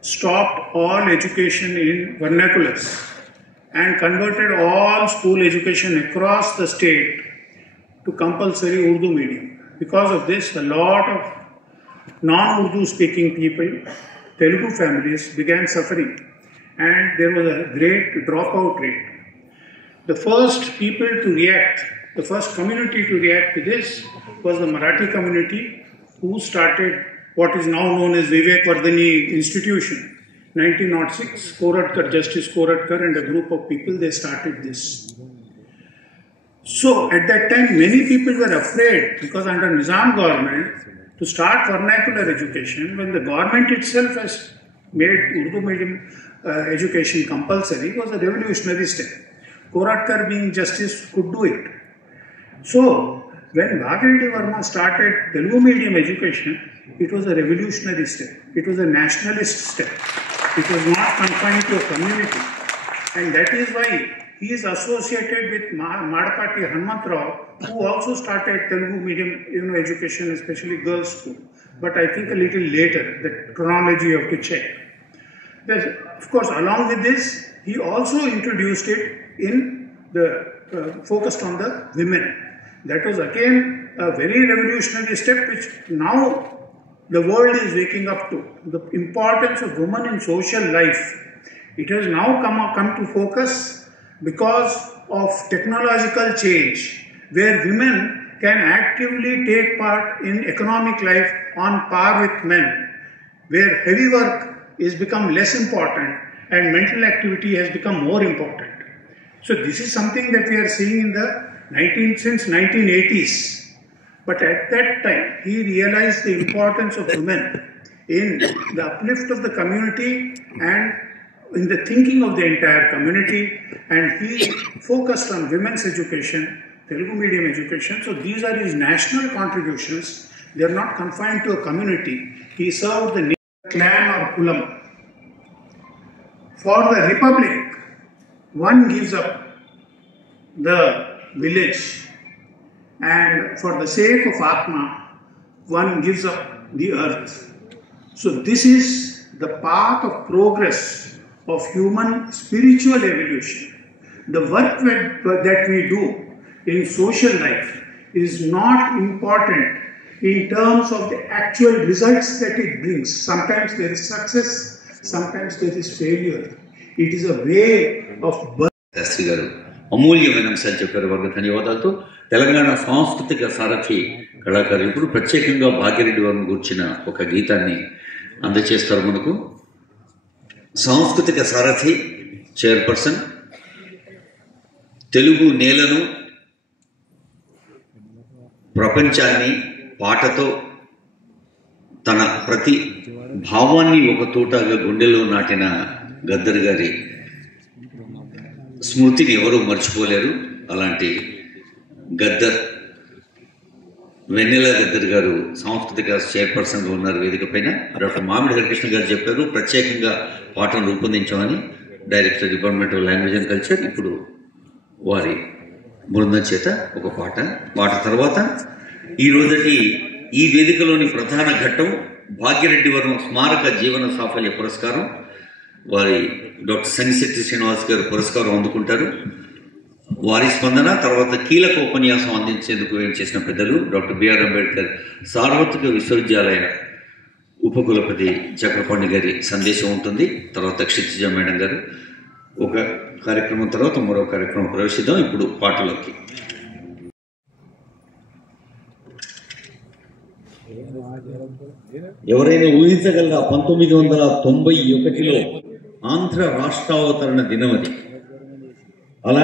stopped all education in vernaculars and converted all school education across the state to compulsory Urdu medium. Because of this, a lot of non-Urdu speaking people, Telugu families, began suffering, and there was a great dropout rate. The first people to react, the first community to react to this was the Marathi community, who started what is now known as Vivek Vardhani Institution. 1906, Koratkar, Justice Koratkar and a group of people, they started this. So at that time, many people were afraid, because under Nizam government, to start vernacular education, when the government itself has made Urdu medium education compulsory, was a revolutionary step. Koratkar, being justice, could do it. So when Bhagireddy Verma started Telugu medium education, it was a revolutionary step. It was a nationalist step. It was not confined to a community. And that is why he is associated with Madapati Hanumantrao, who also started Telugu medium education, especially girls' school. But I think a little later, the chronology you have to check. Of course, along with this, he also introduced it in the focused on the women. That was again a very revolutionary step, which now the world is waking up to. The importance of women in social life. It has now come to focus because of technological change, where women can actively take part in economic life on par with men, where heavy work is become less important and mental activity has become more important. So this is something that we are seeing in the since 1980s. But at that time, he realized the importance of women in the uplift of the community and in the thinking of the entire community, and he focused on women's education, Telugu medium education. So these are his national contributions. They are not confined to a community. He served the clan or kulam. For the republic, one gives up the village, and for the sake of Atma, one gives up the earth. So this is the path of progress of human spiritual evolution. The work that we do in social life is not important in terms of the actual results that it brings. Sometimes there is success, sometimes there is failure. It is a way of birth. అమూల్యమైన అంశాలు చెప్పారు. వారికి ధన్యవాదాలతో తెలంగాణ సాంస్కృతిక సారథి కళాకారులు ఇప్పుడు ప్రత్యేకంగా భాగ్యరెడ్డి వర్మ గురించిన ఒక గీతాన్ని అందజేస్తారు మనకు. సాంస్కృతిక సారథి చైర్పర్సన్ తెలుగు నేలను, ప్రపంచాన్ని పాటతో తన ప్రతి భావాన్ని ఒక తోటగా గుండెలో నాటిన గద్దర్ గారి స్మృతిని ఎవరూ మర్చిపోలేరు. అలాంటి గద్దర్, వెన్నెల గద్దర్ గారు సాంస్కృతిక చైర్పర్సన్గా ఉన్నారు వేదిక పైన. డాక్టర్ మామిడి హరికృష్ణ గారు చెప్పారు ప్రత్యేకంగా పాటను రూపొందించామని, director department of language and culture. ఇప్పుడు వారి బృందం చేత ఒక పాట తర్వాత ఈ రోజటి ఈ వేదికలోని ప్రధాన ఘట్టం భాగ్యరెడ్డి వర్మ స్మారక జీవన సాఫల్య పురస్కారం. వారి డాక్టర్ సంగిశెట్టి శ్రీనివాస్ గారు పురస్కారం అందుకుంటారు. వారి స్పందన తర్వాత కీలక ఉపన్యాసం అందించేందుకు ఏం చేసిన పెద్దలు డాక్టర్ బిఆర్ అంబేద్కర్ సార్వత్రిక విశ్వవిద్యాలయ ఉపకులపతి చక్రపాణి గారి సందేశం ఉంటుంది. తర్వాత క్షితిజ మేడం గారు. ఒక కార్యక్రమం తర్వాత మరో కార్యక్రమం ప్రవేశిద్దాం. ఇప్పుడు పాటలోకి. ఎవరైనా ఊహించగలరా 1991లో ఆంధ్ర రాష్ట్రావతరణ దినం అది. అలా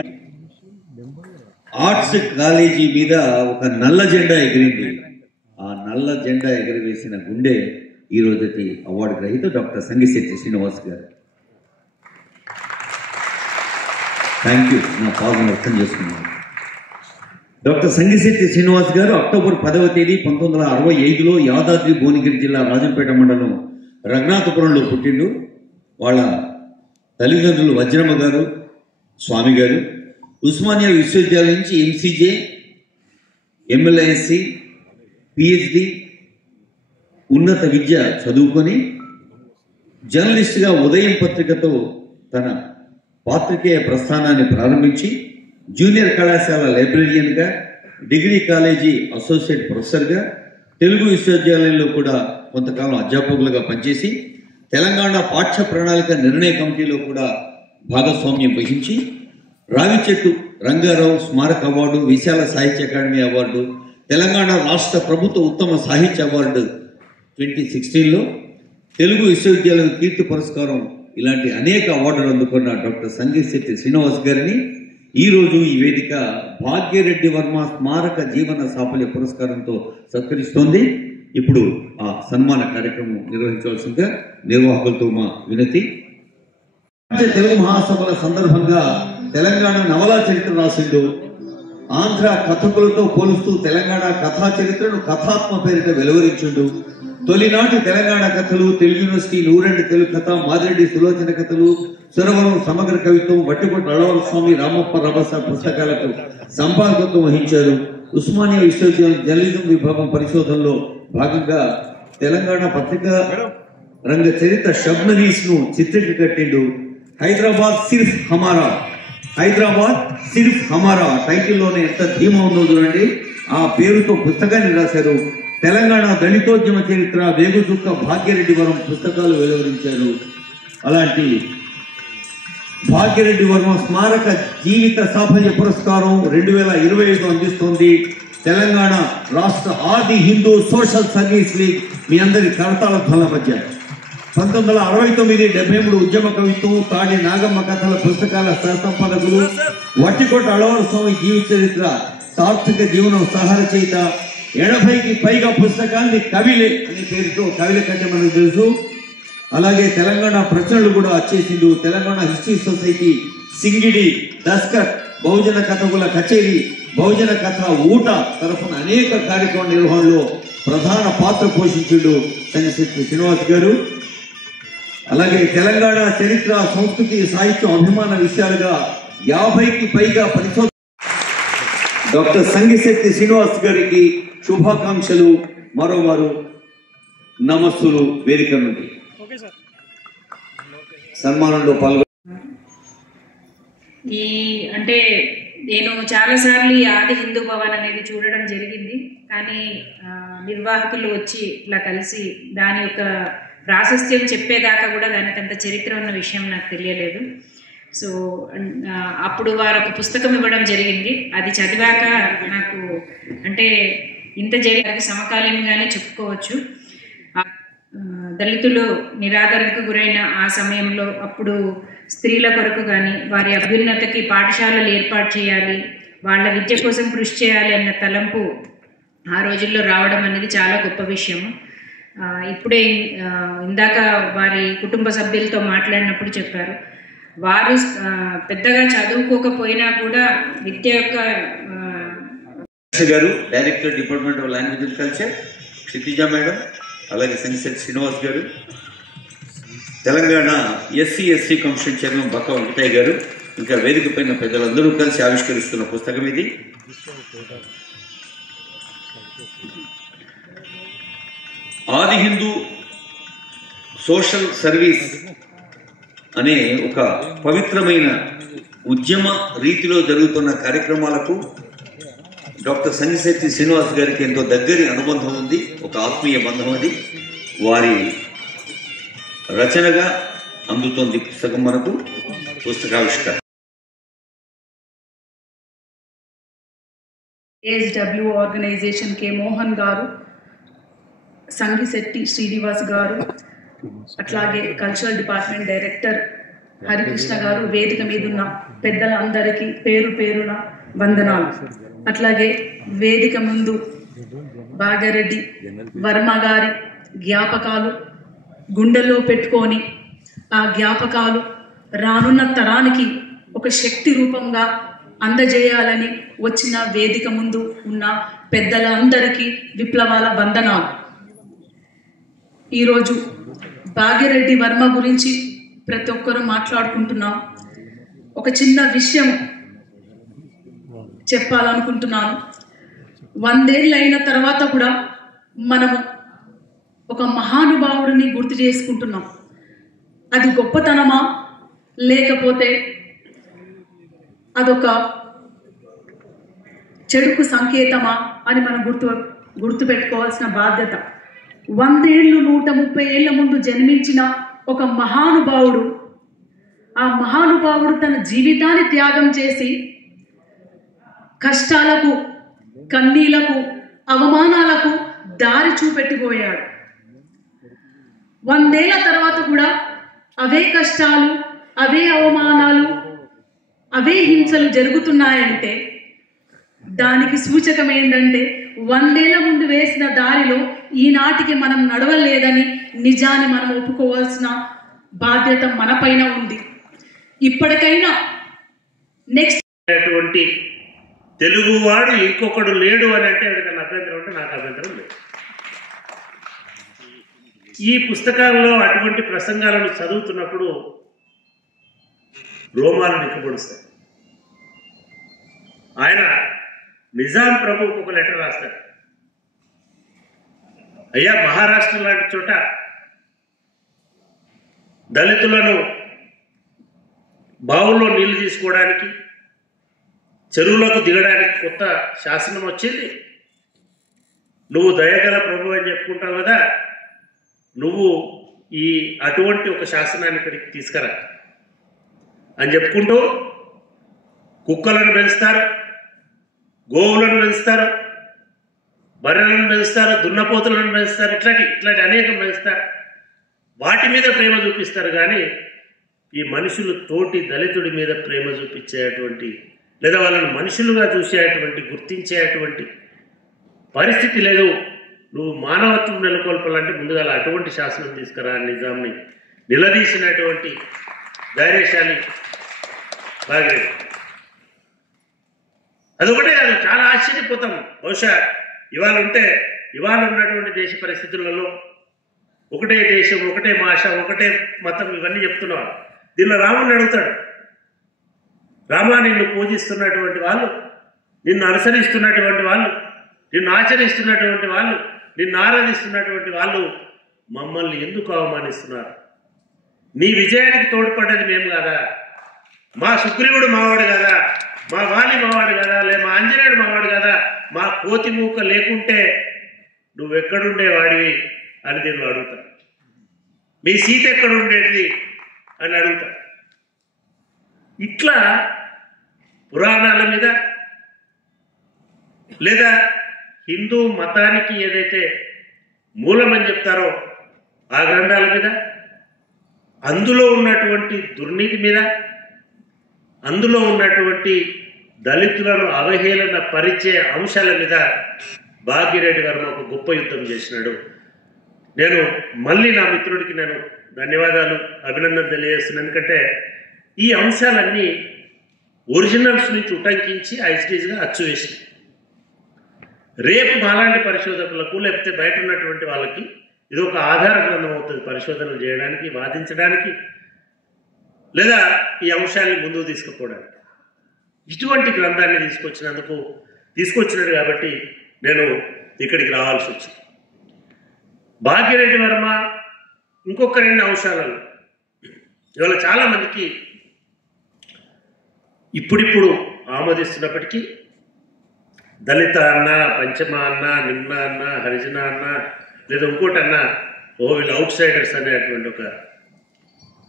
ఆర్ట్స్ కాలేజీ మీద ఒక నల్ల జెండా ఎగిరింది. ఆ నల్ల జెండా ఎగరవేసిన గుండె ఈ రోజుకి అవార్డు గ్రహీత డాక్టర్ సంగిశెట్టి శ్రీనివాస్ గారు. Thank you. నా పాల్గొని అర్థం చేసుకున్నాను. డాక్టర్ సంగిశెట్టి శ్రీనివాస్ గారు అక్టోబర్ 10వ తేదీ 1965లో యాదాద్రి భువనగిరి జిల్లా రాజంపేట మండలం రఘునాథపురంలో పుట్టిండు. వాళ్ళ తల్లిదండ్రులు వజ్రమ్మ గారు, స్వామి గారు. ఉస్మానియా విశ్వవిద్యాలయం నుంచి ఎంసీజే, ఎంఎల్ఐఎస్సి, పిహెచ్డి, ఉన్నత విద్య చదువుకొని జర్నలిస్ట్గా ఉదయం పత్రికతో తన పాత్రికేయ ప్రస్థానాన్ని ప్రారంభించి జూనియర్ కళాశాల లైబ్రరీయన్గా, డిగ్రీ కాలేజీ అసోసియేట్ ప్రొఫెసర్గా, తెలుగు విశ్వవిద్యాలయంలో కూడా కొంతకాలం అధ్యాపకులుగా పనిచేసి తెలంగాణ పాఠ్య ప్రణాళిక నిర్ణయ కమిటీలో కూడా భాగస్వామ్యం వహించి రావిచెట్టు రంగారావు స్మారక అవార్డు, విశాల సాహిత్య అకాడమీ అవార్డు, తెలంగాణ రాష్ట్ర ప్రభుత్వ ఉత్తమ సాహిత్య అవార్డు 2016లో, తెలుగు విశ్వవిద్యాలయం కీర్తి పురస్కారం, ఇలాంటి అనేక అవార్డులు అందుకున్న డాక్టర్ సంగీశెట్టి శ్రీనివాస్ గారిని ఈరోజు ఈ వేదిక భాగ్యరెడ్డి వర్మ స్మారక జీవన సాఫల్య పురస్కారంతో సత్కరిస్తోంది. ఇప్పుడు ఆ సన్మాన కార్యక్రమం నిర్వహించవలసిందిగా నిర్వాహకులతో మా వినతి. తెలుగు మహాసభల సందర్భంగా తెలంగాణ నవలా చరిత్ర రాసిండు. ఆంధ్ర కథకులతో పోలుస్తూ తెలంగాణ కథా చరిత్రను కథాత్మ పేరిట వెలువరించుండు. తొలినాటి తెలంగాణ కథలు, తెలుగు యూనివర్సిటీ నూరెండు తెలుగు కథ, మాదిరెడ్డి సులోచన కథలు, సురవరం సమగ్ర కవిత్వం, వట్టికోట నడవల స్వామి, రామప్ప రభస పుస్తకాలకు సంపాదకత్వం వహించారు. ఉస్మానియా విశ్వవిద్యాలయం జర్నలిజం విభాగం పరిశోధనలో భాగంగా తెలంగాణ పత్రికా రంగ చరిత్ర షబ్నవీస్ ను చిత్రీకరించిండు. హైదరాబాద్ సిర్ఫ్ హమారా టైటిల్లోనే ఎంత ధీమా ఉందో చూడండి. ఆ పేరుతో పుస్తకాన్ని రాశారు. తెలంగాణ దళితోద్యమ చరిత్ర, వేగుచుక్క, భాగ్యరెడ్డి వరం పుస్తకాలు వెలువరించారు. అలాంటి భాగ్యరెడ్డి వర్మ స్మారక జీవిత సాఫల్య పురస్కారం 2025 అందిస్తోంది తెలంగాణ రాష్ట్ర ఆది హిందూ సోషల్ సర్వీస్ లీగ్. మీ అందరి కరతాళ ధ్వనుల మధ్య 1969-73 ఉద్యమ కవిత్వం, తాడి నాగమ్మ కథల పుస్తకాల సహసంపాదకులు, వట్టికోట అళవర స్వామి జీవిత చరిత్ర, సార్థక జీవనం సహరచయిత, 80కి పైగా పుస్తకాన్ని కవిలే అనే పేరుతో కవిల కంటే మనకు తెలుసు. అలాగే తెలంగాణ ప్రచురణలు కూడా వచ్చేసిండు. తెలంగాణ హిస్టరీ సొసైటీ, సింగిడి, దస్కత్, బహుజన కథకుల కచేరీ, బహుజన కథ ఊట తరఫున అనేక కార్యక్రమ నిర్వహణలో ప్రధాన పాత్ర పోషించుడు సంగీశెట్టి శ్రీనివాస్ గారు. అలాగే తెలంగాణ చరిత్ర, సంస్కృతి, సాహిత్యం, అభిమాన విషయాలుగా 50కి పైగా పరిశోధన. డాక్టర్ సంగీశెట్టి శ్రీనివాస్ గారికి శుభాకాంక్షలు. మరోమారు నమస్సులు. వేదిక నుండి సన్మానంలో పాల్గొ అంటే నేను చాలాసార్లు ఈ ఆది హిందూ భవన్ అనేది చూడడం జరిగింది. కానీ నిర్వాహకులు వచ్చి ఇట్లా కలిసి దాని యొక్క ప్రాశస్త్యం చెప్పేదాకా కూడా దానికి అంత చరిత్ర ఉన్న విషయం నాకు తెలియలేదు. సో అప్పుడు వారు ఒక పుస్తకం ఇవ్వడం జరిగింది. అది చదివాక నాకు అంటే ఇంత జరిగి సమకాలీనంగానే చెప్పుకోవచ్చు. దళితులు నిరాదరణకు గురైన ఆ సమయంలో అప్పుడు స్త్రీల కొరకు కానీ వారి అభ్యున్నతికి పాఠశాలలు ఏర్పాటు చేయాలి, వాళ్ళ విద్య కోసం కృషి చేయాలి అన్న తలంపు ఆ రోజుల్లో రావడం అనేది చాలా గొప్ప విషయము. ఇప్పుడే ఇందాక వారి కుటుంబ సభ్యులతో మాట్లాడినప్పుడు చెప్పారు, వారు పెద్దగా చదువుకోకపోయినా కూడా విద్య యొక్క గారు, director department of language and culture క్షితిజ మేడం, అలాగే సంగీశెట్టి శ్రీనివాస్ గారు, తెలంగాణ ఎస్సీ కమిషన్ చైర్మన్ బక్క వెంకటయ్య గారు, ఇంకా వేదిక పైన పెద్దలందరూ కలిసి ఆవిష్కరిస్తున్న పుస్తకం ఇది. ఆది హిందూ సోషల్ సర్వీస్ అనే ఒక పవిత్రమైన ఉద్యమ రీతిలో జరుగుతున్న కార్యక్రమాలకు డాక్టర్ సంగీశెట్టి శ్రీనివాస్ గారికి ఎంతో దగ్గరి అనుబంధం ఉంది, ఒక ఆత్మీయ బంధం. అది వారి రచనగా అందుతోంది పుస్తకం మనకు. పుస్తకావిష్కరణ ASW ఆర్గనైజేషన్ కే మోహన్ గారు, సంగీశెట్టి శ్రీనివాస్ గారు, అట్లాగే కల్చరల్ డిపార్ట్మెంట్ డైరెక్టర్ హరికృష్ణ గారు, వేదిక మీద ఉన్న పెద్దలందరికీ పేరు పేరున వందనాలు. అట్లాగే వేదిక ముందు భాగ్యరెడ్డి వర్మ గారి జ్ఞాపకాలు గుండెల్లో పెట్టుకొని ఆ జ్ఞాపకాలు రానున్న తరానికి ఒక శక్తి రూపంగా అందజేయాలని వచ్చిన వేదిక ముందు ఉన్న పెద్దలందరికీ విప్లవాల వందనాలు. ఈరోజు భాగ్యరెడ్డి వర్మ గురించి ప్రతి ఒక్కరూ మాట్లాడుకుంటున్నాం. ఒక చిన్న విషయం చెప్పాలనుకుంటున్నాను. 100 ఏళ్ళు అయిన తర్వాత కూడా మనము ఒక మహానుభావుడిని గుర్తు చేసుకుంటున్నాం. అది గొప్పతనమా లేకపోతే అదొక చెడుకు సంకేతమా అని మనం గుర్తుపెట్టుకోవాల్సిన బాధ్యత. 100 ఏళ్ళు 130 ఏళ్ల ముందు జన్మించిన ఒక మహానుభావుడు, ఆ మహానుభావుడు తన జీవితాన్ని త్యాగం చేసి కష్టాలకు, కన్నీళ్లకు, అవమానాలకు దారి చూపెట్టిపోయాడు. 100 ఏళ్ల తర్వాత కూడా అవే కష్టాలు, అవే అవమానాలు, అవే హింసలు జరుగుతున్నాయంటే దానికి సూచకం ఏంటంటే 100 ఏళ్ల ముందు వేసిన దారిలో ఈనాటికి మనం నడవలేదని నిజాన్ని మనం ఒప్పుకోవాల్సిన బాధ్యత మన పైన ఉంది. ఇప్పటికైనా నెక్స్ట్ అటువంటి తెలుగువాడు ఇంకొకడు లేడు అని అంటే ఎవరికైనా అభ్యంతరం ఉంటే నాకు అభ్యంతరం లేదు. ఈ పుస్తకాల్లో అటువంటి ప్రసంగాలను చదువుతున్నప్పుడు రోమాలు నిక్కబొడుస్తాయి. ఆయన నిజాం ప్రభువుకు ఒక లెటర్ రాస్తాడు. అయ్యా, మహారాష్ట్ర లాంటి చోట దళితులను బావుల్లో నీళ్లు తీసుకోవడానికి, చెరువులకు దిగడానికి కొత్త శాసనం వచ్చింది. నువ్వు దయగల ప్రభు అని చెప్పుకుంటావు కదా, నువ్వు ఈ అటువంటి ఒక శాసనాన్ని ఇక్కడికి తీసుకురా అని చెప్పుకుంటూ కుక్కలను పెంచుతారు, గోవులను పెంచుతారు, బర్రెలను పెంచుతారు, దున్నపోతులను పెంచుతారు, ఇట్లాంటి అనేకం పెంచుతారు. వాటి మీద ప్రేమ చూపిస్తారు. కానీ ఈ మనుషులు తోటి దళితుడి మీద ప్రేమ చూపించేటువంటి, లేదా వాళ్ళని మనుషులుగా చూసేటువంటి, గుర్తించేటువంటి పరిస్థితి లేదు. నువ్వు మానవత్వం నెలకొల్పాలంటే ముందుగా అటువంటి శాసనం తీసుకురా నిజాంని నిలదీసినటువంటి ధైర్యశాలి బాగిరెడ్డి. అదొకటే కాదు, చాలా ఆశ్చర్యపోతాం. బహుశా ఇవాళ ఉన్నటువంటి దేశ పరిస్థితులలో ఒకటే దేశం, ఒకటే భాష, ఒకటే మతం, ఇవన్నీ చెప్తున్నారు. దీనిలో రాముని అడుగుతాడు, రామా, నిన్ను పూజిస్తున్నటువంటి వాళ్ళు, నిన్ను అనుసరిస్తున్నటువంటి వాళ్ళు, నిన్ను ఆచరిస్తున్నటువంటి వాళ్ళు, నిన్ను ఆరాధిస్తున్నటువంటి వాళ్ళు మమ్మల్ని ఎందుకు అవమానిస్తున్నారు? నీ విజయానికి తోడ్పడ్డది మేము కదా, మా సుగ్రీవుడు మావాడు కదా, మా వాలి మావాడు కదా, మా ఆంజనేయుడు మావాడు కదా, మా కోతి మూక లేకుంటే నువ్వెక్కడుండేవాడివి అని నేను అడుగుతా. మీ సీత ఎక్కడుండేది అని అడుగుతా. ఇట్లా పురాణాల మీద, లేదా హిందూ మతానికి ఏదైతే మూలమని చెప్తారో ఆ గ్రంథాల మీద, అందులో ఉన్నటువంటి దుర్నీతి మీద, అందులో ఉన్నటువంటి దళితులను అవహేళన పరిచే అంశాల మీద భాగ్యరెడ్డి వర్మ ఒక గొప్ప యుద్ధం చేసినాడు. నేను మళ్ళీ నా మిత్రుడికి నేను ధన్యవాదాలు, అభినందన తెలియజేస్తున్నాను. ఎందుకంటే ఈ అంశాలన్నీ ఒరిజినల్స్ నుంచి ఉటంకించి ఐస్టీజ్గా అచ్చు వేసింది. రేపు మాలాంటి పరిశోధకులకు, లేకపోతే బయట ఉన్నటువంటి వాళ్ళకి ఇది ఒక ఆధార గ్రంథం అవుతుంది పరిశోధనలు చేయడానికి, వాదించడానికి, లేదా ఈ అంశాన్ని ముందుకు తీసుకుపోవడానికి. ఇటువంటి గ్రంథాన్ని తీసుకొచ్చినాడు కాబట్టి నేను ఇక్కడికి రావాల్సి వచ్చింది. భాగ్యరెడ్డి వర్మ ఇంకొక 2 అంశాలలో ఇవాళ చాలామందికి ఇప్పుడిప్పుడు ఆమోదిస్తున్నప్పటికీ దళిత అన్న, పంచమ అన్న, నిమ్న అన్న, హరిజన అన్న, లేదా ఇంకోటి అన్న, వీళ్ళు అవుట్ సైడర్స్ అనేటువంటి ఒక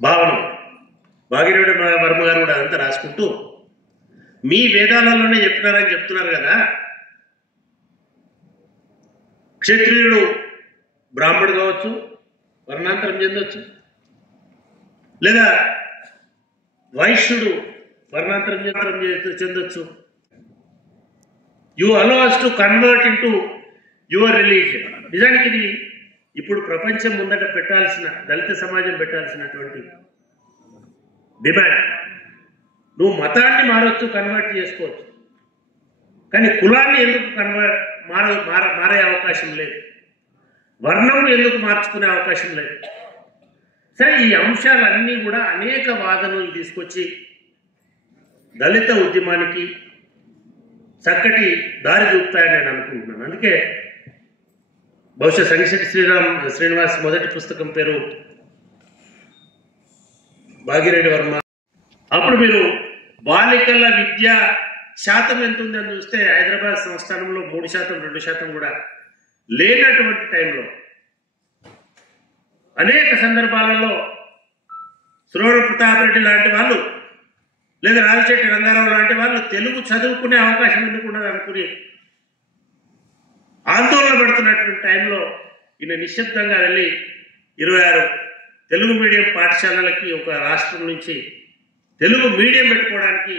భావన. భాగ్యరెడ్డి వర్మ గారు కూడా అదంతా రాసుకుంటూ మీ వేదాలలోనే చెప్పినారని చెప్తున్నారు కదా, క్షత్రియుడు బ్రాహ్మణుడు కావచ్చు, వర్ణాంతరం చెందొచ్చు, లేదా వైశ్యుడు వర్ణాంతరం చెందొచ్చు. You allow us to convert in to your religion. నిజానికి ఇది ఇప్పుడు ప్రపంచం ముందట పెట్టాల్సిన, దళిత సమాజం పెట్టాల్సినటువంటి డిమాండ్. నువ్వు మతాన్ని మారొచ్చు, కన్వర్ట్ చేసుకోవచ్చు, కానీ కులాన్ని ఎందుకు మారే అవకాశం లేదు, వర్ణం ఎందుకు మార్చుకునే అవకాశం లేదు. సరే, ఈ అంశాలన్నీ కూడా అనేక వాదనలు తీసుకొచ్చి దళిత ఉద్యమానికి చక్కటి దారి చూపుతాయని నేను అనుకుంటున్నాను. అందుకే బహుశా సంగిశెట్టి శ్రీనివాస్ మొదటి పుస్తకం పేరు భాగ్యరెడ్డి వర్మ. అప్పుడు మీరు బాలికల విద్య శాతం ఎంత ఉందని చూస్తే హైదరాబాద్ సంస్థానంలో 3%, 2% కూడా లేనటువంటి టైంలో అనేక సందర్భాలలో శ్రోణ ప్రతాపరెడ్డి లాంటి వాళ్ళు లేదా రావిశెట్టి రంగారావు లాంటి వాళ్ళు తెలుగు చదువుకునే అవకాశం ఎందుకు ఉండదు అనుకుని ఆందోళన పడుతున్నటువంటి టైంలో ఈయన నిశ్శబ్దంగా వెళ్ళి 26 తెలుగు మీడియం పాఠశాలలకి ఒక రాష్ట్రం నుంచి తెలుగు మీడియం పెట్టుకోవడానికి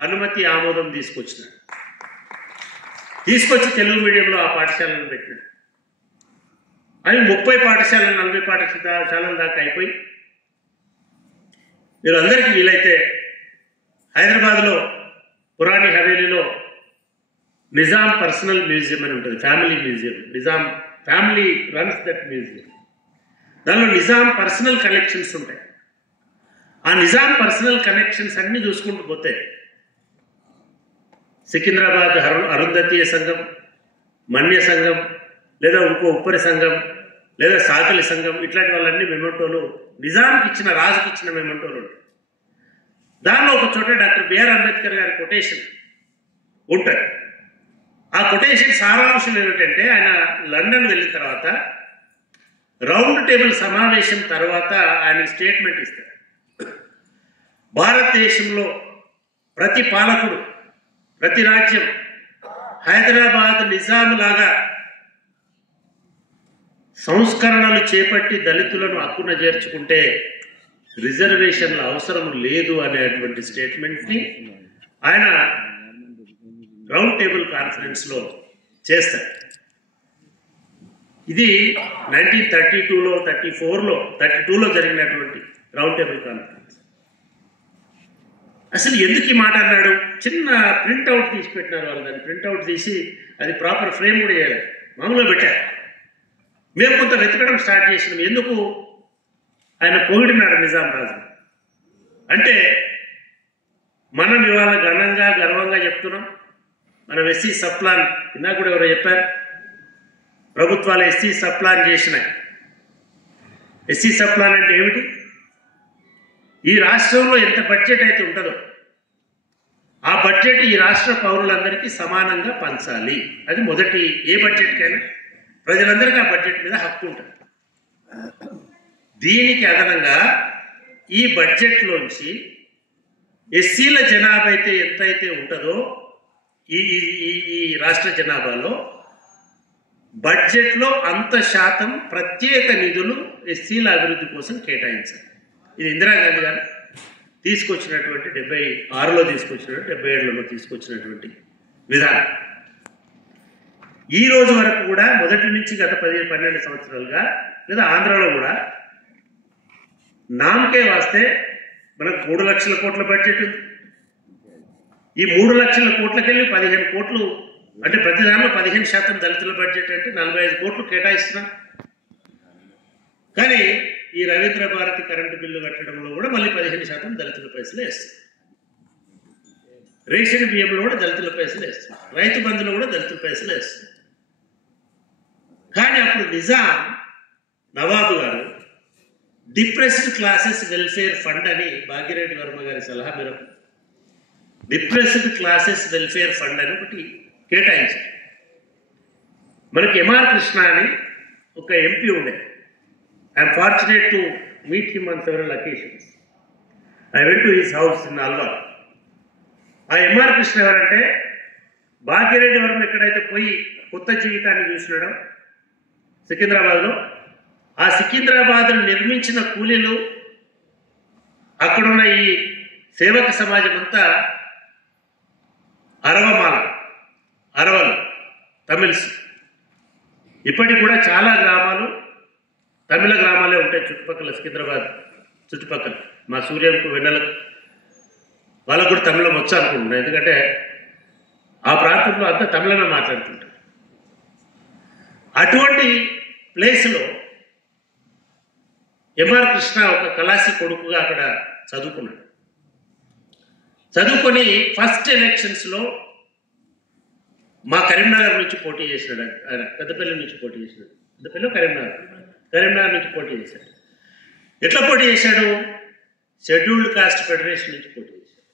అనుమతి ఆమోదం తీసుకొచ్చి తెలుగు మీడియంలో ఆ పాఠశాలను పెట్టినాడు. అవి 30 పాఠశాలలు 40 పాఠశాలల దాకా అయిపోయి మీరు అందరికీ వీలైతే హైదరాబాద్లో పురాణి హవేలీలో నిజాం పర్సనల్ మ్యూజియం అని ఉంటుంది, family museum. Nizam family runs that museum. దానిలో నిజాం పర్సనల్ కలెక్షన్స్ ఉంటాయి. ఆ నిజాం పర్సనల్ కలెక్షన్స్ అన్నీ చూసుకుంటూ పోతే సికింద్రాబాద్ అరుంధతీయ సంఘం, మన్య సంఘం, లేదా ఇంకో ఉప్పరి సంఘం, లేదా సాకలి సంఘం, ఇట్లాంటి వాళ్ళన్నీ మెమెంటోలు నిజాంకి ఇచ్చిన, రాజుకి ఇచ్చిన మెమెంటోలు ఉంటాయి. దానిలో ఒక చోట డాక్టర్ బిఆర్ అంబేద్కర్ గారి కొటేషన్ ఉంటుంది. ఆ కొటేషన్ సారాంశం ఏమిటంటే, ఆయన లండన్ వెళ్ళిన తర్వాత రౌండ్ టేబుల్ సమావేశం తర్వాత ఆయన స్టేట్మెంట్ ఇస్తారు. భారతదేశంలో ప్రతి పాలకుడు, ప్రతి రాజ్యం హైదరాబాద్ నిజాం లాగా సంస్కరణలు చేపట్టి దళితులను హక్కున చేర్చుకుంటే రిజర్వేషన్ల అవసరం లేదు అనేటువంటి స్టేట్మెంట్ని ఆయన రౌండ్ టేబుల్ కాన్ఫరెన్స్లో చేస్తారు. ఇది 1932లో 32లో జరిగినటువంటి రౌండ్ టేబుల్ కాన్ఫరెన్స్. అసలు ఎందుకు ఈ మాట అన్నాడు? చిన్న ప్రింట్అవుట్ తీసి పెట్టినారు వాళ్ళు. దాన్ని ప్రింట్అవుట్ తీసి అది ప్రాపర్ ఫ్రేమ్ కూడా చేయాలి, మామూలుగా పెట్టారు. మేము కొంత వెతకడం స్టార్ట్ చేసినాం. ఎందుకు ఆయన పొగిడినాడు నిజాం రాజు అంటే, మనం ఇవాళ ఘనంగా గర్వంగా చెప్తున్నాం మనం ఎస్సీ సప్లాన్. ఇందాక కూడా ఎవరో చెప్పారు, ప్రభుత్వాలు ఎస్సీ సప్లాన్ చేసినాయి. ఎస్సీ సప్లాన్ అంటే ఏమిటి? ఈ రాష్ట్రంలో ఎంత బడ్జెట్ అయితే ఉంటుందో ఆ బడ్జెట్ ఈ రాష్ట్ర పౌరులందరికీ సమానంగా పంచాలి. అది మొదటి, ఏ బడ్జెట్కైనా ప్రజలందరికీ ఆ బడ్జెట్ మీద హక్కు ఉంటుంది. దీనికి అదనంగా ఈ బడ్జెట్లోంచి ఎస్సీల జనాభా అయితే ఎంతైతే ఉంటుందో ఈ రాష్ట్ర జనాభాలో బడ్జెట్లో అంత శాతం ప్రత్యేక నిధులు ఎస్సీల అభివృద్ధి కోసం కేటాయించాలి. ఇది ఇందిరాగాంధీ గారు తీసుకొచ్చినటువంటి 76లో తీసుకొచ్చినటువంటి 77లో తీసుకొచ్చినటువంటి విధానం. ఈ రోజు వరకు కూడా మొదటి నుంచి గత 10-12 సంవత్సరాలుగా లేదా ఆంధ్రాలో కూడా నామకే వాస్తే మనకు 3 లక్షల కోట్ల బడ్జెట్ ఉంది. ఈ 3 లక్షల కోట్లకెళ్ళి 15 కోట్లు అంటే ప్రతి దానిలో 15% దళితుల బడ్జెట్ అంటే 45 కోట్లు కేటాయిస్తున్నాం. కానీ ఈ రవీంద్ర భారతి కరెంటు బిల్లు కట్టడంలో కూడా మళ్ళీ 15% దళితుల పైసలు వేస్తారు. రేషన్ బియ్యంలో కూడా దళితుల పైసలు వేస్తారు. రైతు బంధులో కూడా దళితుల పైసలు వేస్తారు. కానీ అప్పుడు నిజాం నవాబు గారు డిప్రెస్డ్ క్లాసెస్ వెల్ఫేర్ ఫండ్ అని భాగ్యరెడ్డి వర్మ గారి సలహా మేరకు డిప్రెస్డ్ క్లాసెస్ వెల్ఫేర్ ఫండ్ అని ఒకటి కేటాయించారు. మనకి ఎంఆర్ కృష్ణ అని ఒక ఎంపీ ఉండే. I'm fortunate to meet him on several occasions. I went to his house in Alwal. ఆ ఎంఆర్ కృష్ణ ఎవరంటే, భాగ్యరెడ్డి వర్మ ఎక్కడైతే పోయి కొత్త జీవితాన్ని చూసినాడో సికింద్రాబాద్లో, ఆ సికింద్రాబాద్ను నిర్మించిన కూలీలు, అక్కడున్న ఈ సేవక సమాజం అంతా అరవలు తమిళ్స్. ఇప్పటికి కూడా చాలా గ్రామాలు తమిళ గ్రామాలే ఉంటాయి చుట్టుపక్కల, సికింద్రాబాద్ చుట్టుపక్కల. మా సూర్యంకు వెన్నెలకు వాళ్ళకు కూడా తమిళం వచ్చా అనుకుంటున్నాను, ఎందుకంటే ఆ ప్రాంతంలో అంతా తమిళమే మాట్లాడుతుంటారు. అటువంటి ప్లేస్లో ఎంఆర్ కృష్ణ ఒక కళాసి కొడుకుగా అక్కడ చదువుకున్నాడు. చదువుకొని ఫస్ట్ ఎలక్షన్స్లో మా కరీంనగర్ నుంచి పోటీ చేసినాడు ఆయన, పెద్దపల్లి నుంచి పోటీ చేసినాడు, పెద్దపల్లి కరీంనగర్ నుంచి పోటీ చేశాడు. ఎట్లా పోటీ చేశాడు? షెడ్యూల్డ్ కాస్ట్ ఫెడరేషన్ నుంచి పోటీ చేశాడు.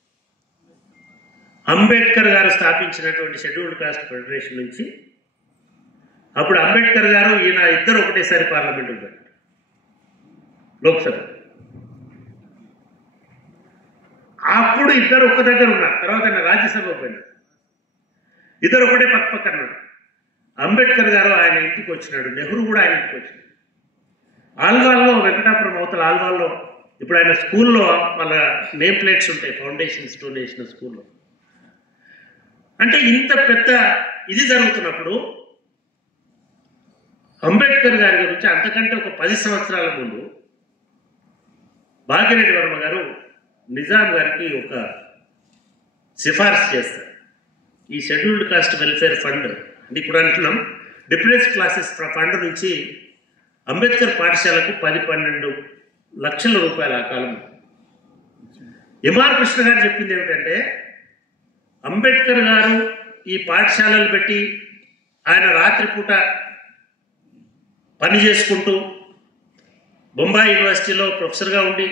అంబేద్కర్ గారు స్థాపించినటువంటి షెడ్యూల్డ్ కాస్ట్ ఫెడరేషన్ నుంచి. అప్పుడు అంబేద్కర్ గారు ఈయన ఇద్దరు ఒకటేసారి పార్లమెంట్ ఉంటారు, లోక్సభ. అప్పుడు ఇద్దరు ఒక్క దగ్గర ఉన్నారు. తర్వాత ఆయన రాజ్యసభ పోయినారు. ఇద్దరు ఒకటే పక్క పక్కన. అంబేద్కర్ గారు ఆయన ఇంటికి వచ్చినాడు, నెహ్రూ కూడా ఆయన ఇంటికి వచ్చినాడు. ఆల్వాల్లో, వెంకటాపురం అవతల ఆల్వాల్లో ఇప్పుడు ఆయన స్కూల్లో వాళ్ళ నేమ్ ప్లేట్స్ ఉంటాయి, ఫౌండేషన్ స్టోన్ వేసిన స్కూల్లో. అంటే ఇంత పెద్ద ఇది జరుగుతున్నప్పుడు అంబేద్కర్ గారి గురించి అంతకంటే ఒక 10 సంవత్సరాల ముందు భాగ్యరెడ్డి వర్మ గారు నిజాం గారికి ఒక సిఫార్సు చేస్తారు. ఈ షెడ్యూల్డ్ కాస్ట్ వెల్ఫేర్ ఫండ్ అంటే ఇప్పుడు అంటున్నాం డిప్రెస్డ్ క్లాసెస్ ఫండ్ నుంచి అంబేద్కర్ పాఠశాలకు 10-12 లక్షల రూపాయల ఆ కాలం. ఎంఆర్ కృష్ణ గారు చెప్పింది ఏమిటంటే, అంబేద్కర్ గారు ఈ పాఠశాలలు పెట్టి ఆయన రాత్రిపూట పని చేసుకుంటూ బొంబాయి యూనివర్సిటీలో ప్రొఫెసర్గా ఉండి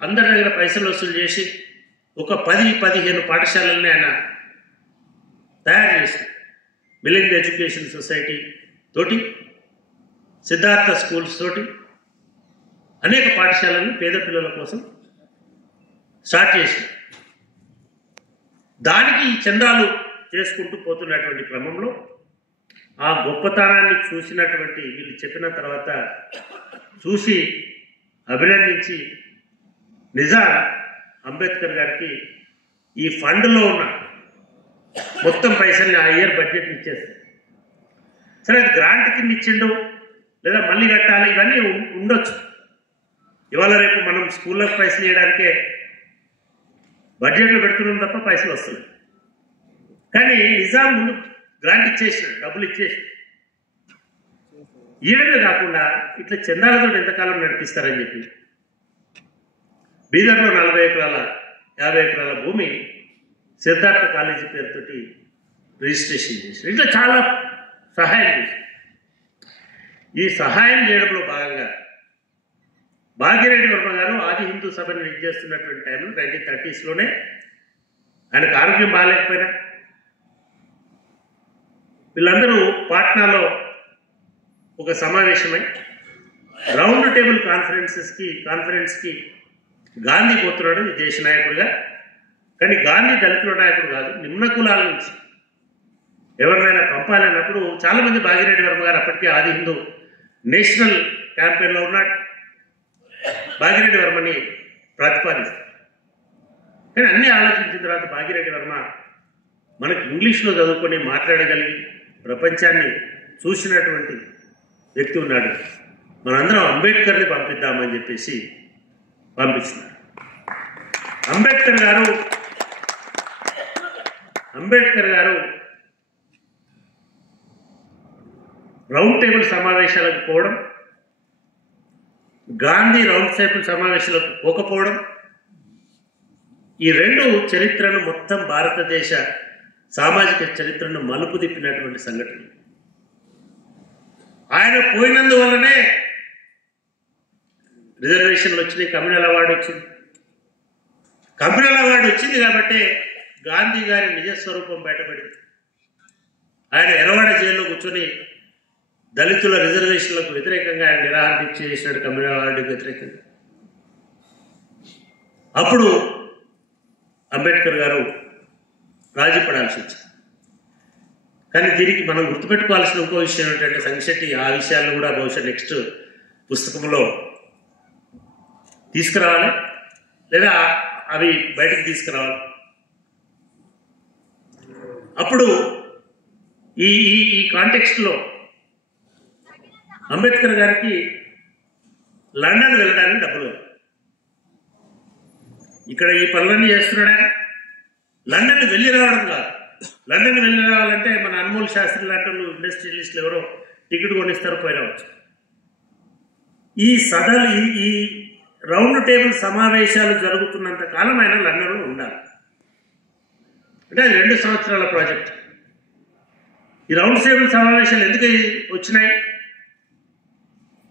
అందరి దగ్గర పైసలు వసూలు చేసి ఒక 10-15 పాఠశాలల్ని ఆయన తయారు చేసి మిలింద్ ఎడ్యుకేషన్ సొసైటీ తోటి, సిద్ధార్థ స్కూల్స్ తోటి అనేక పాఠశాలలను పేద పిల్లల కోసం స్టార్ట్ చేసి దానికి చందాలు చేసుకుంటూ పోతున్నటువంటి క్రమంలో ఆ గొప్పతనాన్ని చూసినటువంటి వీళ్ళు చెప్పిన తర్వాత చూసి అభినందించి నిజాం అంబేద్కర్ గారికి ఈ ఫండ్లో ఉన్న మొత్తం పైసల్ని ఆ ఇయర్ బడ్జెట్ ఇచ్చేస్తారు. సరే, అది గ్రాంట్ కింద ఇచ్చిండు లేదా మళ్ళీ కట్టాలి, ఇవన్నీ ఉండొచ్చు. ఇవాళ రేపు మనం స్కూళ్ళకి పైసలు ఇవ్వడానికే బడ్జెట్లో పెడుతున్నాం తప్ప పైసలు వస్తున్నాయి. కానీ నిజాం ముందు గ్రాంట్ ఇచ్చేసినాడు, డబ్బులు ఇచ్చేసి. ఈడమే కాకుండా ఇట్లా చందాలతో ఎంతకాలం నడిపిస్తారని చెప్పి బీదర్లో 40 ఎకరాల 50 ఎకరాల భూమి సిద్ధార్థ కాలేజీ పేరుతోటి రిజిస్ట్రేషన్ చేశారు. ఇట్లా చాలా సహాయం చేశారు. ఈ సహాయం చేయడంలో భాగంగా భాగ్యరెడ్డి వర్మ గారు ఆది హిందూ సభని చేస్తున్నటువంటి టైంలో 1930s ఆయనకు ఆరోగ్యం బాగాలేకపోయినా వీళ్ళందరూ పాట్నాలో ఒక సమావేశమై రౌండ్ టేబుల్ కాన్ఫరెన్స్కి గాంధీ పోతున్నాడు ఈ దేశ నాయకుడిగా. కానీ గాంధీ దళితుల నాయకుడు కాదు, నిమ్న కులాల నుంచి ఎవరినైనా పంపాలన్నప్పుడు చాలామంది భాగ్యరెడ్డి వర్మ గారు అప్పటికే ఆది హిందూ నేషనల్ క్యాంపెయిన్లో ఉన్నాడు, భాగ్యరెడ్డి వర్మని ప్రతిపాదిస్తారు. కానీ అన్నీ ఆలోచించిన తర్వాత భాగ్యరెడ్డి వర్మ మనకు ఇంగ్లీష్లో చదువుకొని మాట్లాడగలిగి ప్రపంచాన్ని చూసినటువంటి వ్యక్తి ఉన్నాడు, మనందరం అంబేద్కర్ని పంపిద్దామని చెప్పేసి పంపించినారు. అంబేద్కర్ గారు రౌండ్ టేబుల్ సమావేశాలకు పోవడం, గాంధీ రౌండ్ టేబుల్ సమావేశాలకు పోకపోవడం, ఈ రెండు చరిత్రను మొత్తం భారతదేశ సామాజిక చరిత్రను మలుపు తిప్పినటువంటి సంఘటన. ఆయన పోయినందువల్లనే రిజర్వేషన్లు వచ్చినాయి, కమ్యూనల్ అవార్డు వచ్చింది. కమ్యూనల్ అవార్డు వచ్చింది కాబట్టి గాంధీ గారి నిజస్వరూపం బయటపడింది. ఆయన ఎర్రవాడ జైల్లో కూర్చొని దళితుల రిజర్వేషన్లకు వ్యతిరేకంగా ఆయన నిరాహార దీక్ష చేసినాడు, కమ్యూనల్ అవార్డుకి వ్యతిరేకంగా. అప్పుడు అంబేద్కర్ గారు రాజీ పడాల్సి వచ్చింది. కానీ దీనికి మనం గుర్తుపెట్టుకోవాల్సిన ఇంకో విషయం ఏంటంటే, సంశెట్టి ఆ విషయాలను కూడా బహుశా నెక్స్ట్ పుస్తకంలో తీసుకురావాలి లేదా అవి బయటకు తీసుకురావాలి. అప్పుడు ఈ ఈ కాంటెక్స్ట్లో అంబేద్కర్ గారికి లండన్ వెళ్ళడానికి డబ్బులు కావాలి. ఇక్కడ ఈ పనులన్నీ చేస్తున్నాడా, లండన్ వెళ్ళి రావడం కాదు. లండన్ వెళ్ళి రావాలంటే మన అన్మోల్ శాస్త్రి లాంటి వాళ్ళు ఇండస్ట్రియలిస్టులు ఎవరో టికెట్ కొనిస్తారు, పోయినవచ్చు. ఈ సదలు ఈ రౌండ్ టేబుల్ సమావేశాలు జరుగుతున్నంత కాలం ఆయన లండన్లో ఉండాలి. అంటే అది 2 సంవత్సరాల ప్రాజెక్ట్. ఈ రౌండ్ టేబుల్ సమావేశాలు ఎందుకు వచ్చినాయి?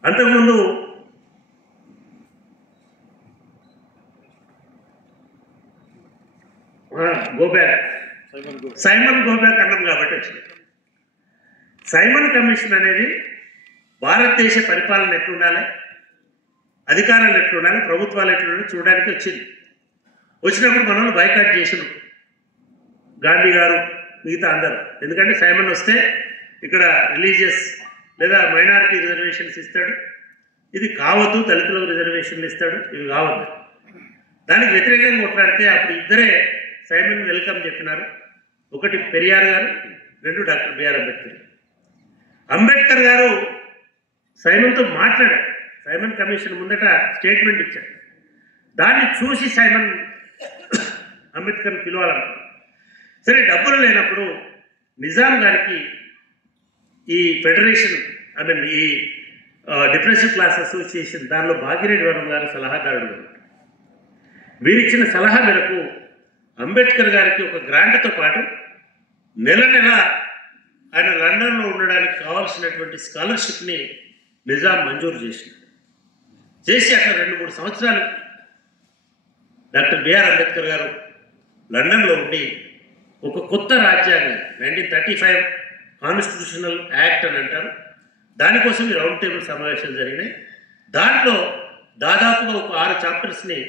అంతకుముందు సైమన్ గోబ్యాక్ అన్నాం కాబట్టి వచ్చింది. సైమన్ కమిషన్ అనేది భారతదేశ పరిపాలన ఎట్లుండాలి, అధికారాలు ఎట్లుండాలి, ప్రభుత్వాలు ఎట్లుండాలి చూడడానికి వచ్చింది. వచ్చినప్పుడు మనల్ని బైకాట్ చేసినాం గాంధీ గారు, మిగతా అందరూ. ఎందుకంటే సైమన్ వస్తే ఇక్కడ రిలీజియస్ లేదా మైనారిటీ రిజర్వేషన్స్ ఇస్తాడు, ఇది కావద్దు, దళితులకు రిజర్వేషన్లు ఇస్తాడు, ఇవి కావద్దు. దానికి వ్యతిరేకంగా కొట్లాడితే అప్పుడు ఇద్దరే సైమన్ వెల్కమ్ చెప్పినారు. ఒకటి పెరియార్ గారు, రెండు డాక్టర్ బిఆర్ అంబేద్కర్. అంబేద్కర్ గారు సైమన్తో మాట్లాడారు. సైమన్ కమిషన్ ముందట స్టేట్మెంట్ ఇచ్చాడు. దాన్ని చూసి సైమన్ అంబేద్కర్ని పిలవాలన్నారు. సరే, డబ్బులు లేనప్పుడు నిజాం గారికి ఈ ఫెడరేషన్ ఈ డిప్రెసివ్ క్లాస్ అసోసియేషన్ దానిలో భాగిరెడ్డి వర్మ గారు సలహాదారుడు. వీరిచ్చిన సలహా మేరకు అంబేద్కర్ గారికి ఒక గ్రాంట్తో పాటు నెల ఆయన లండన్లో ఉండడానికి కావాల్సినటువంటి స్కాలర్షిప్ని నిజాం మంజూరు చేసి అక్కడ 2-3 సంవత్సరాలు డాక్టర్ బిఆర్ అంబేద్కర్ గారు లండన్లో ఉండి ఒక కొత్త రాజ్యాంగం 1935 కాన్స్టిట్యూషనల్ యాక్ట్ అని అంటారు, దానికోసం ఈ రౌండ్ టేబుల్ సమావేశాలు జరిగినాయి. దాంట్లో దాదాపుగా ఒక 6 చాప్టర్స్ని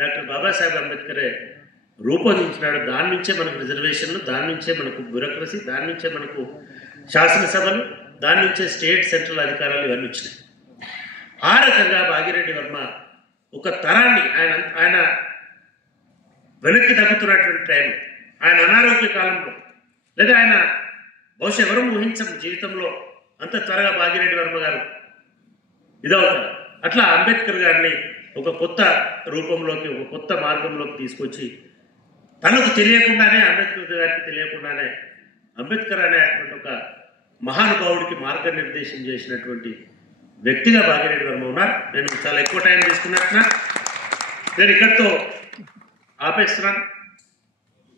డాక్టర్ బాబాసాహెబ్ అంబేద్కరే రూపొందించినాడు. దాని నుంచే మనకు రిజర్వేషన్లు, దాని నుంచే మనకు బ్యూరోక్రసీ, దాని నుంచే మనకు శాసనసభలు, దాని నుంచే స్టేట్ సెంట్రల్ అధికారాలు ఇవన్నీ వచ్చినాయి. ఆ రకంగా భాగిరెడ్డి వర్మ ఒక తరాన్ని ఆయన వెనక్కి తగ్గుతున్నటువంటి టైం, ఆయన అనారోగ్య కాలంలో, లేదా ఆయన బహుశా ఎవరూ ఊహించము జీవితంలో అంత త్వరగా భాగిరెడ్డి వర్మ గారు ఇదవుతారు. అట్లా అంబేద్కర్ గారిని ఒక కొత్త రూపంలోకి, ఒక కొత్త మార్గంలోకి తీసుకొచ్చి తనకు తెలియకుండానే, అంబేద్కర్ గారికి తెలియకుండానే అంబేద్కర్ అనేటువంటి ఒక మహానుభావుడికి మార్గనిర్దేశం చేసినటువంటి వ్యక్తిగా భాగిరెడ్డి వర్మ ఉన్నారు. నేను చాలా ఎక్కువ టైం తీసుకున్నట్టున్నా, నేను ఇక్కడితో ఆపేస్తున్నాను.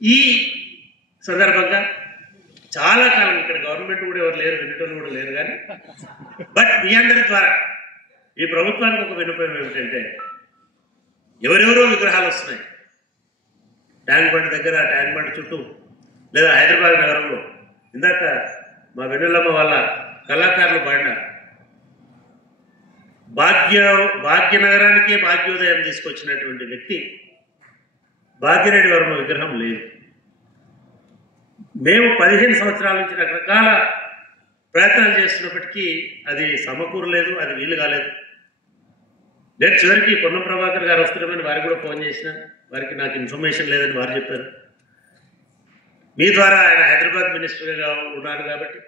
ఈ సందర్భంగా చాలా కాలం ఇక్కడ గవర్నమెంట్ కూడా ఎవరు లేరు, వినటోళ్ళు కూడా లేరు, కానీ బట్ మీ అందరి ద్వారా ఈ ప్రభుత్వానికి ఒక విన్నపం ఏమిటంటే, ఎవరెవరో విగ్రహాలు వస్తున్నాయి ట్యాంక్ బండ్ దగ్గర, ట్యాంక్ బండ్ చుట్టూ, లేదా హైదరాబాద్ నగరంలో. ఇందాక మా వెన్నులమ్మ వాళ్ళ కళాకారులు పాడినారు, భాగ్యనగరానికే భాగ్యోదయం తీసుకొచ్చినటువంటి వ్యక్తి భాగ్యరెడ్డి వర్మ విగ్రహం లేదు. మేము 15 సంవత్సరాల నుంచి రకరకాల ప్రయత్నాలు చేస్తున్నప్పటికీ అది సమకూరలేదు, అది వీలు కాలేదు. నేను చివరికి పొన్నం ప్రభాకర్ గారు వస్తున్నామని వారికి కూడా ఫోన్ చేసిన, వారికి నాకు ఇన్ఫర్మేషన్ లేదని వారు చెప్పారు. మీ ద్వారా ఆయన హైదరాబాద్ మినిస్టర్గా ఉన్నారు కాబట్టి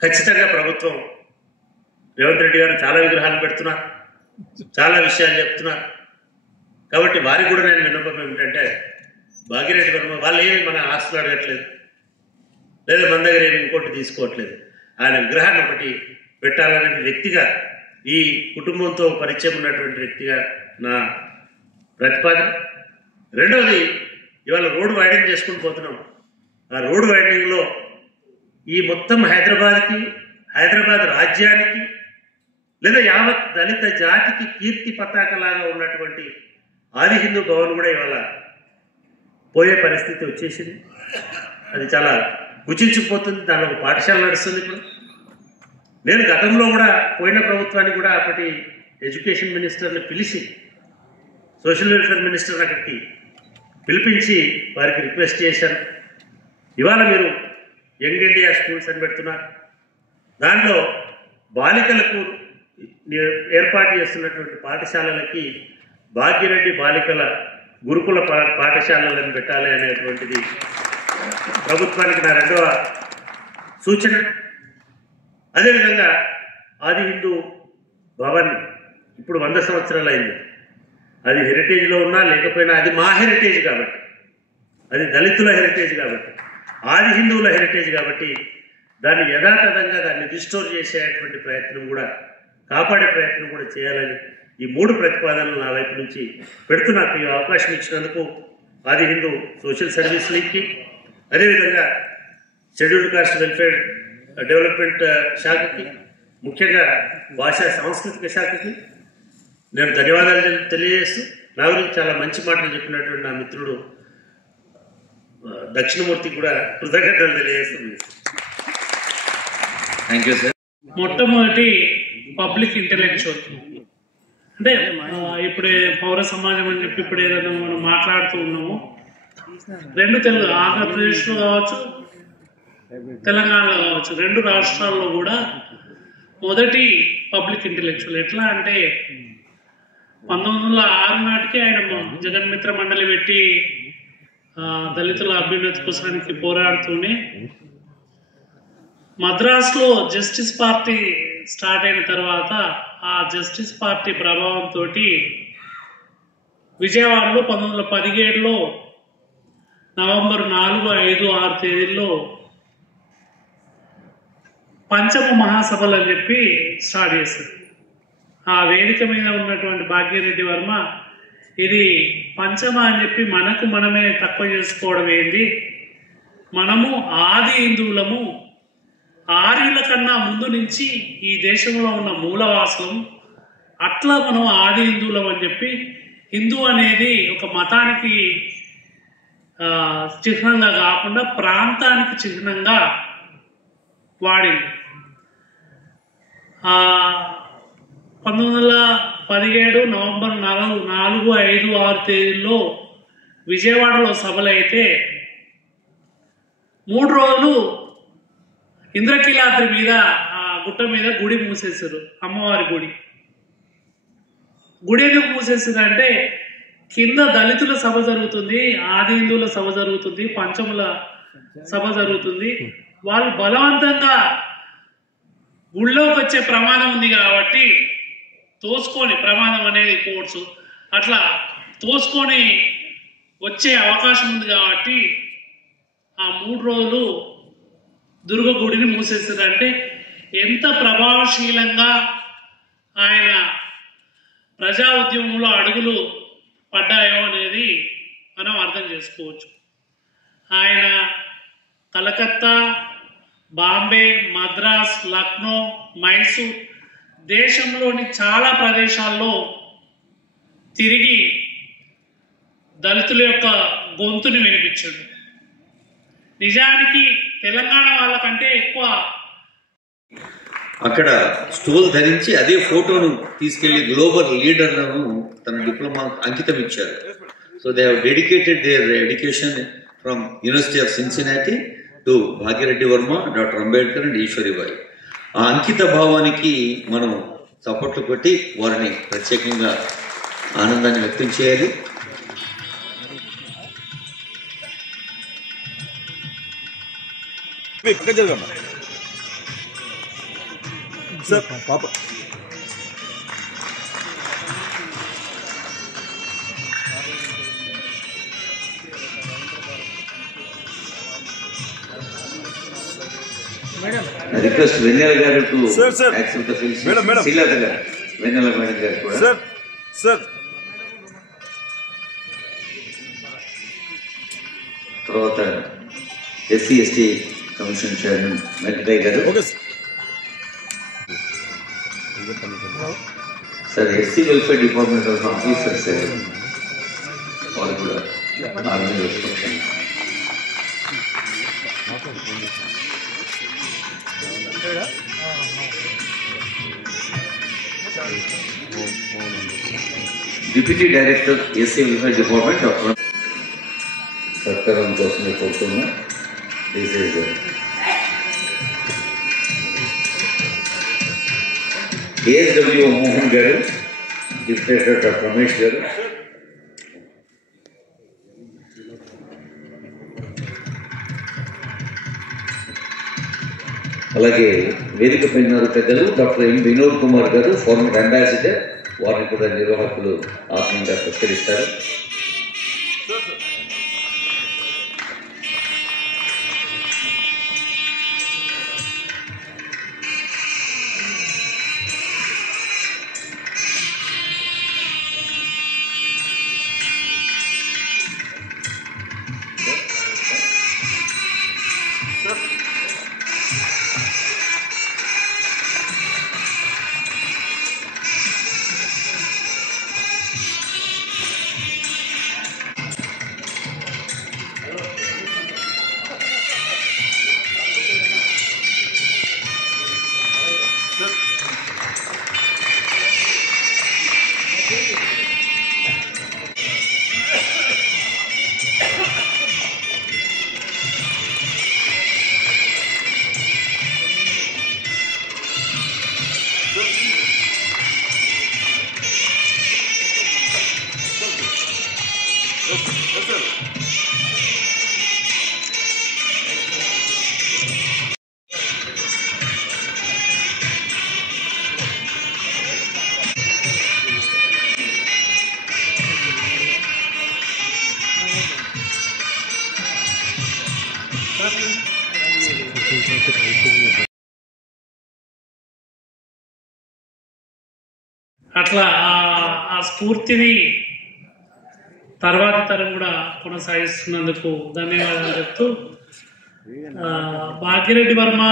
ఖచ్చితంగా ప్రభుత్వం రేవంత్ రెడ్డి గారు చాలా విగ్రహాలు పెడుతున్నారు, చాలా విషయాలు చెప్తున్నారు. కాబట్టి వారికి కూడా నేను విన్నపం ఏమిటంటే, భాగిరెడ్డి వర్మ వాళ్ళు ఏమి మన ఆస్తులు అడగట్లేదు, లేదా మన దగ్గర ఏమి ఇంకోటి తీసుకోవట్లేదు. ఆయన విగ్రహాన్ని ఒకటి పెట్టాలనే వ్యక్తిగా, ఈ కుటుంబంతో పరిచయం ఉన్నటువంటి వ్యక్తిగా నా ప్రతిపాదన. రెండవది, ఇవాళ రోడ్డు వైడింగ్ చేసుకుని పోతున్నాం. ఆ రోడ్డు వైడింగ్లో ఈ మొత్తం హైదరాబాద్ రాజ్యానికి, లేదా యావత్ దళిత జాతికి కీర్తి పతాకలాగా ఉన్నటువంటి ఆది హిందూ భవన్ కూడా ఇవాళ పోయే పరిస్థితి వచ్చేసింది. అది చాలా గుచించిపోతుంది. దానిలో ఒక పాఠశాల నడుస్తుంది. ఇప్పుడు నేను గతంలో కూడా పోయిన ప్రభుత్వానికి కూడా అప్పటి ఎడ్యుకేషన్ మినిస్టర్ని పిలిచి, సోషల్ వెల్ఫేర్ మినిస్టర్ అక్కడికి పిలిపించి వారికి రిక్వెస్ట్ చేశాను. ఇవాళ మీరు యంగ్ ఇండియా స్కూల్స్ అని పెడుతున్నారు, దాంట్లో బాలికలకు ఏర్పాటు చేస్తున్నటువంటి పాఠశాలలకి భాగ్యరెడ్డి బాలికల గురుకుల పాఠశాలలను పెట్టాలి అనేటువంటిది ప్రభుత్వానికి నా రెండవ సూచన. అదేవిధంగా ఆది హిందూ భవన్ ఇప్పుడు 100 సంవత్సరాలు అయింది. అది హెరిటేజ్లో ఉన్నా లేకపోయినా అది మా హెరిటేజ్ కాబట్టి, అది దళితుల హెరిటేజ్ కాబట్టి, ఆది హిందువుల హెరిటేజ్ కాబట్టి దాన్ని యథాతథంగా దాన్ని రిస్టోర్ చేసేటువంటి ప్రయత్నం కూడా, కాపాడే ప్రయత్నం కూడా చేయాలని ఈ 3 ప్రతిపాదనలు నా వైపు నుంచి పెడుతూ నాకు ఈ అవకాశం ఇచ్చినందుకు ఆది హిందూ సోషల్ సర్వీస్ లీగ్కి, అదేవిధంగా షెడ్యూల్డ్ కాస్ట్ వెల్ఫేర్ డెవలప్మెంట్ శాఖకి, ముఖ్యంగా భాషా సాంస్కృతిక శాఖకి నేను ధన్యవాదాలు తెలియజేస్తూ, నా గురించి చాలా మంచి మాటలు చెప్పినటువంటి నా మిత్రుడు దక్షిణమూర్తికి కూడా కృతజ్ఞతలు తెలియజేస్తుంది. Thank you sir. మొట్టమొదటి పబ్లిక్ ఇంటెలెక్చువల్ అంటే ఇప్పుడే పౌర సమాజం అని చెప్పి ఇప్పుడు ఏదైనా మనం మాట్లాడుతూ ఉన్నాము. రెండు తెలుగు ఆంధ్రప్రదేశ్లో కావచ్చు, తెలంగాణలో కావచ్చు, రెండు రాష్ట్రాల్లో కూడా మొదటి పబ్లిక్ ఇంటెలెక్చువల్ ఎట్లా అంటే 1906 నాటికి ఆయన జగన్మిత్ర మండలి పెట్టి దళితుల అభ్యున్నతి కోసానికి పోరాడుతూనే మద్రాసులో జస్టిస్ పార్టీ స్టార్ట్ అయిన తర్వాత ఆ జస్టిస్ పార్టీ ప్రభావంతో విజయవాడలో 1917లో నవంబర్ 4, 5, 6 తేదీల్లో పంచమ మహాసభలు అని చెప్పి స్టార్ట్ చేశారు. ఆ వేదిక మీద ఉన్నటువంటి భాగ్యరెడ్డి వర్మ ఇది పంచమ అని చెప్పి మనకు మనమే తక్కువ చేసుకోవడం ఏంది, మనము ఆది హిందువులము, ఆర్యుల కన్నా ముందు నుంచి ఈ దేశంలో ఉన్న మూలవాసులం, అట్లా మనం ఆది హిందువులం అని చెప్పి హిందూ అనేది ఒక మతానికి చిహ్నంగా కాకుండా ప్రాంతానికి చిహ్నంగా వాడింది. 1917 నవంబర్ 4, 5, 6 తేదీల్లో విజయవాడలో సభలైతే 3 రోజులు ఇంద్రకీలాద్రి మీద ఆ గుట్ట మీద గుడి మూసేశారు. అమ్మవారి గుడి ఎందుకు మూసేసారు అంటే కింద దళితుల సభ జరుగుతుంది, ఆది హిందువుల సభ జరుగుతుంది, పంచముల సభ జరుగుతుంది. వాళ్ళు బలవంతంగా గుళ్ళోకి వచ్చే ప్రమాదం ఉంది కాబట్టి తోసుకొని, ప్రమాదం అనేది కోర్సు అట్లా తోసుకొని వచ్చే అవకాశం ఉంది కాబట్టి ఆ 3 రోజులు దుర్గ గుడిని మూసేస్తారు. అంటే ఎంత ప్రభావశీలంగా ఆయన ప్రజా ఉద్యమంలో అడుగులు పడ్డాయో అనేది మనం అర్థం చేసుకోవచ్చు. ఆయన కలకత్తా, బాంబే, మద్రాస్, లక్నో, మైసూర్ దేశంలోని చాలా ప్రదేశాల్లో తిరిగి దళితుల యొక్క గొంతుని వినిపించాడు. నిజానికి తెలంగాణ వాళ్ళకంటే ఎక్కువ అక్కడ స్టోల్ ధరించి అదే ఫోటోను తీసుకెళ్లి గ్లోబల్ లీడర్లను తన డిప్లొమా అంకితం ఇచ్చారు. So they have dedicated their education from university of Cincinnati to Bhagya Reddy Varma, doctor Ambedkar and Eshwaribai. ఆ అంకిత భావానికి మనం చప్పట్లు కొట్టి వారిని ప్రత్యేకంగా ఆనందాన్ని వ్యక్తం చేయాలి. రిక్వెస్ట్ వెన్నెల గారు to accept the felicitation. Srilatha గారు, వెన్నెల మేడం గారు కూడా తర్వాత SC/ST కమిషన్ చైర్మన్ వెంకటయ్య గారు, sir SC welfare department of officers వారు కూడా organisation. Deputy director SC welfare department doctor సత్కారం కోసమే కోరుతున్నా. ASW మోహన్ గారు, డిప్యూటీ డాక్టర్ రమేష్ గారు, అలాగే వేదిక పైన పెద్దలు డాక్టర్ M. వినోద్ కుమార్ గారు, ఫార్మర్ అంబాసిడర్, వారిని కూడా నిర్వాహకులు ఆత్మీయంగా సత్కరిస్తారు. అట్లా ఆ స్ఫూర్తిని తర్వాత తరం కూడా కొనసాగిస్తున్నందుకు ధన్యవాదాలు చెప్తూ భాగ్యరెడ్డి వర్మ